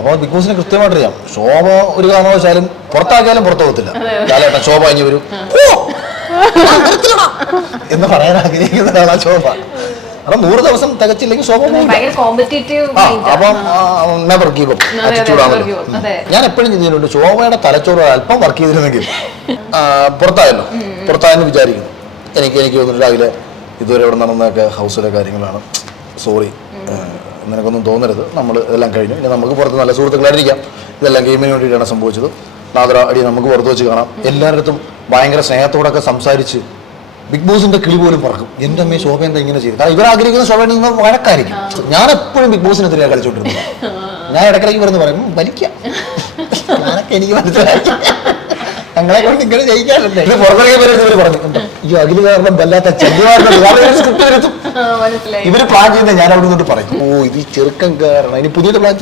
അപ്പോൾ ബിഗ് ബോസിനെ കൃത്യമായിട്ട് അറിയാം. ശോഭ ഒരു കാരണവശാലും പുറത്താക്കിയാലും പുറത്തു പോകത്തില്ല. ലാലേട്ടൻ ശോഭ അഞ്ഞു വരും എന്ന് പറയാൻ ആഗ്രഹിക്കുന്ന ഒരാളാണ് ശോഭ. കാരണം 100 ദിവസം തികച്ചില്ലെങ്കിൽ ശോഭ അപ്പം നെവർ ഗീവ് അപ്പ് ആറ്റിറ്റ്യൂഡാണല്ലോ. ഞാൻ എപ്പോഴും ചിന്തിച്ചിട്ടുണ്ട് ശോഭയുടെ തലച്ചോറ് അല്പം വർക്ക് ചെയ്തിരുന്നെങ്കിൽ പുറത്തായെന്ന് വിചാരിക്കുന്നു. എനിക്ക് തോന്നുന്നു രാവിലെ ഇതുവരെ ഇവിടെ നടന്നതൊക്കെ ഹൗസിലെ കാര്യങ്ങളാണ്. സോറി, നിനക്കൊന്നും തോന്നരുത്, നമ്മൾ ഇതെല്ലാം കഴിഞ്ഞു. ഇനി നമുക്ക് പുറത്ത് നല്ല സുഹൃത്തുക്കളായിരിക്കാം. ഇതെല്ലാം ഗെയിമിന് വേണ്ടിയിട്ടാണ് സംഭവിച്ചത്. നാദറ അടി നമുക്ക് പുറത്ത് വെച്ച് കാണാം. എല്ലാവരുടെ ഭയങ്കര സ്നേഹത്തോടൊക്കെ സംസാരിച്ച് ബിഗ് ബോസിന്റെ കിളി പോലും പറക്കും. എൻ്റെ അമ്മയെ ശോഭ എന്താ ഇങ്ങനെ ചെയ്തു? കാരണം ഇവരാഗ്രഹിക്കുന്ന ശോഭയിൽ നിന്ന് വഴക്കായിരിക്കും. ഞാൻ എപ്പോഴും ബിഗ് ബോസിനെതിരെയാണ് കളിച്ചോണ്ടിരുന്നത്. ഞാൻ ഇടയ്ക്കിടയ്ക്ക് വരുന്ന പറയും വലിക്കാം. ഞാനൊക്കെ എനിക്ക് മനസ്സിലായി ഞങ്ങളെ കൊണ്ട് ഇങ്ങനെ ജയിക്കാറുണ്ട്. ഇത് പുറത്തിറങ്ങിയ പേര് പറഞ്ഞു ഈ അഖില് കാരണം വല്ലാത്ത ഇവര് പ്ലാൻ ചെയ്യുന്നത് ഞാൻ അവിടെ നിന്നിട്ട് പറയും. ഓ ഇത് ചെറുക്കം കാരണം ഇനി പുതിയ പ്ലാൻ